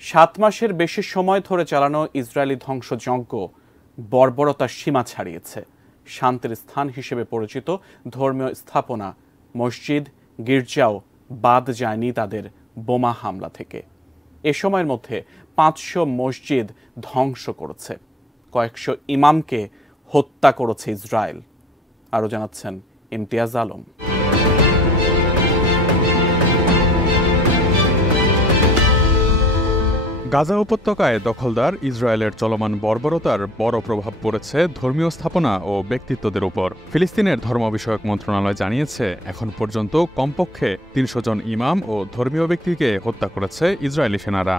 7 মাসের বেশি সময় ধরে চালানো ইসরায়েলি ধ্বংসযজ্ঞ বর্বরতার সীমা ছাড়িয়েছে। শান্তির স্থান হিসেবে পরিচিত ধর্মীয় স্থাপনা, মসজিদ, গির্জাও বাদ যায়নি তাদের বোমা হামলা থেকে। এ সময়ের মধ্যে 500 মসজিদ ধ্বংস করেছে, কয়েকশো ইমামকে হত্যা করেছে ইসরায়েল। আরও জানাচ্ছেন ইমতিয়াজ আলম। গাজা উপত্যকায় দখলদার ইসরায়েলের চলমান বর্বরতার বড় প্রভাব পড়েছে ধর্মীয় স্থাপনা ও ব্যক্তিত্বদের উপর। ফিলিস্তিনের ধর্ম বিষয়ক মন্ত্রণালয় জানিয়েছে, এখন পর্যন্ত কমপক্ষে 300 জন ইমাম ও ধর্মীয় ব্যক্তিকে হত্যা করেছে ইসরায়েলি সেনারা।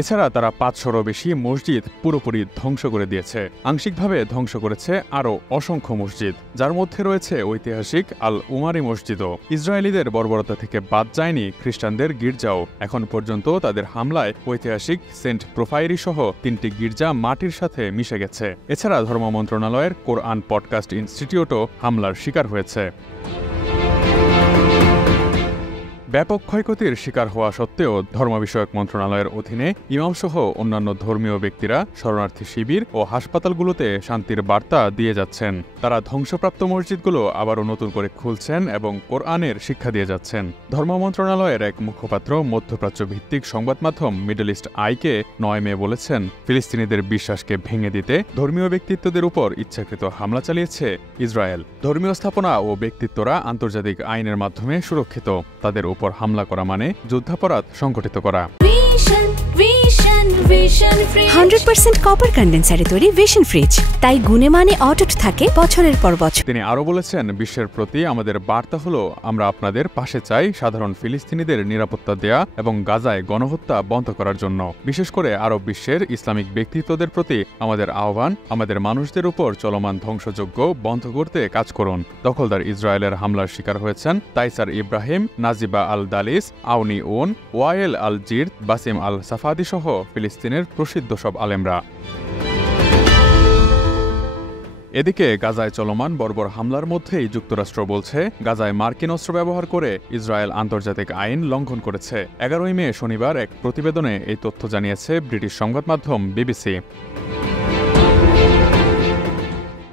এছাড়া তারা 500-এরও বেশি মসজিদ পুরোপুরি ধ্বংস করে দিয়েছে। আংশিকভাবে ধ্বংস করেছে আরও অসংখ্য মসজিদ, যার মধ্যে রয়েছে ঐতিহাসিক আল উমারি মসজিদও। ইসরায়েলিদের বর্বরতা থেকে বাদ যায়নি খ্রিস্টানদের গির্জাও। এখন পর্যন্ত তাদের হামলায় ঐতিহাসিক সেন্ট প্রোফাইরি সহ 3টি গির্জা মাটির সাথে মিশে গেছে। এছাড়া ধর্ম মন্ত্রণালয়ের কোরআন পডকাস্ট ইনস্টিটিউটও হামলার শিকার হয়েছে। ব্যাপক ক্ষয়ক্ষতির শিকার হওয়া সত্ত্বেও ধর্ম বিষয়ক মন্ত্রণালয়ের অধীনে ইমামসহ অন্যান্য ধর্মীয় ব্যক্তিরা শরণার্থী শিবির ও হাসপাতালগুলোতে শান্তির বার্তা দিয়ে যাচ্ছেন। তারা ধ্বংসপ্রাপ্ত মসজিদগুলো আবারও নতুন করে খুলছেন এবং কোরআনের শিক্ষা দিয়ে যাচ্ছেন। ধর্ম মন্ত্রণালয়ের এক মুখপাত্র মধ্যপ্রাচ্য ভিত্তিক সংবাদ মাধ্যম মিডল ইস্ট আইকে 9 মে বলেছেন, ফিলিস্তিনিদের বিশ্বাসকে ভেঙে দিতে ধর্মীয় ব্যক্তিত্বদের উপর ইচ্ছাকৃত হামলা চালিয়েছে ইসরায়েল। ধর্মীয় স্থাপনা ও ব্যক্তিত্বরা আন্তর্জাতিক আইনের মাধ্যমে সুরক্ষিত। তাদের উপর হামলা করা মানে যুদ্ধাপরাধ সংঘটিত করা। 100% কপার কন্ডেন্সারে তৈরি ভিশন ফ্রিজ, তাই গুণে মানে অটুট থাকে বছরের পর বছর। তিনি আরও বলেছেন, বিশ্বের প্রতি আমাদের বার্তা হলো, আমরা আপনাদের পাশে চাই সাধারণ ফিলিস্তিনিদের নিরাপত্তা দেয়া এবং গাজায় গণহত্যা বন্ধ করার জন্য। বিশেষ করে আরব বিশ্বের ইসলামিক ব্যক্তিত্বদের প্রতি আমাদের আহ্বান, আমাদের মানুষদের উপর চলমান ধ্বংসযজ্ঞ বন্ধ করতে কাজ করুন। দখলদার ইসরায়েলের হামলার শিকার হয়েছেন তাইসার ইব্রাহিম, নাজিবা আল দালিস, আউনি ওন, ওয়ায়েল আল জির, বাসিম আল সাফাদি সহ ফিলিস্তিনের প্রসিদ্ধ সব আলেমরা। এদিকে গাজায় চলমান বর্বর হামলার মধ্যেই যুক্তরাষ্ট্র বলছে, গাজায় মার্কিন অস্ত্র ব্যবহার করে ইসরায়েল আন্তর্জাতিক আইন লঙ্ঘন করেছে। 11 মে শনিবার এক প্রতিবেদনে এই তথ্য জানিয়েছে ব্রিটিশ সংবাদ মাধ্যম বিবিসি।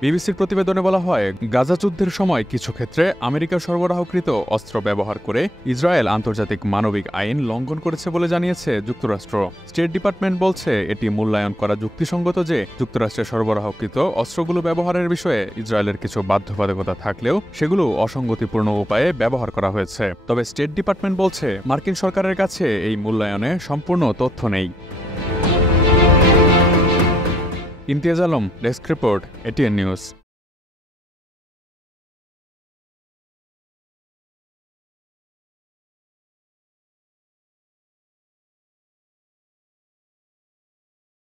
বিবিসির প্রতিবেদনে বলা হয়, গাজা যুদ্ধের সময় কিছু ক্ষেত্রে আমেরিকা সরবরাহকৃত অস্ত্র ব্যবহার করে ইসরায়েল আন্তর্জাতিক মানবিক আইন লঙ্ঘন করেছে বলে জানিয়েছে যুক্তরাষ্ট্র। স্টেট ডিপার্টমেন্ট বলছে, এটি মূল্যায়ন করা যুক্তিসঙ্গত যে যুক্তরাষ্ট্রের সরবরাহকৃত অস্ত্রগুলো ব্যবহারের বিষয়ে ইসরায়েলের কিছু বাধ্যবাধকতা থাকলেও সেগুলো অসঙ্গতিপূর্ণ উপায়ে ব্যবহার করা হয়েছে। তবে স্টেট ডিপার্টমেন্ট বলছে, মার্কিন সরকারের কাছে এই মূল্যায়নে সম্পূর্ণ তথ্য নেই। Imtiaz Alam, desk report, ATN news.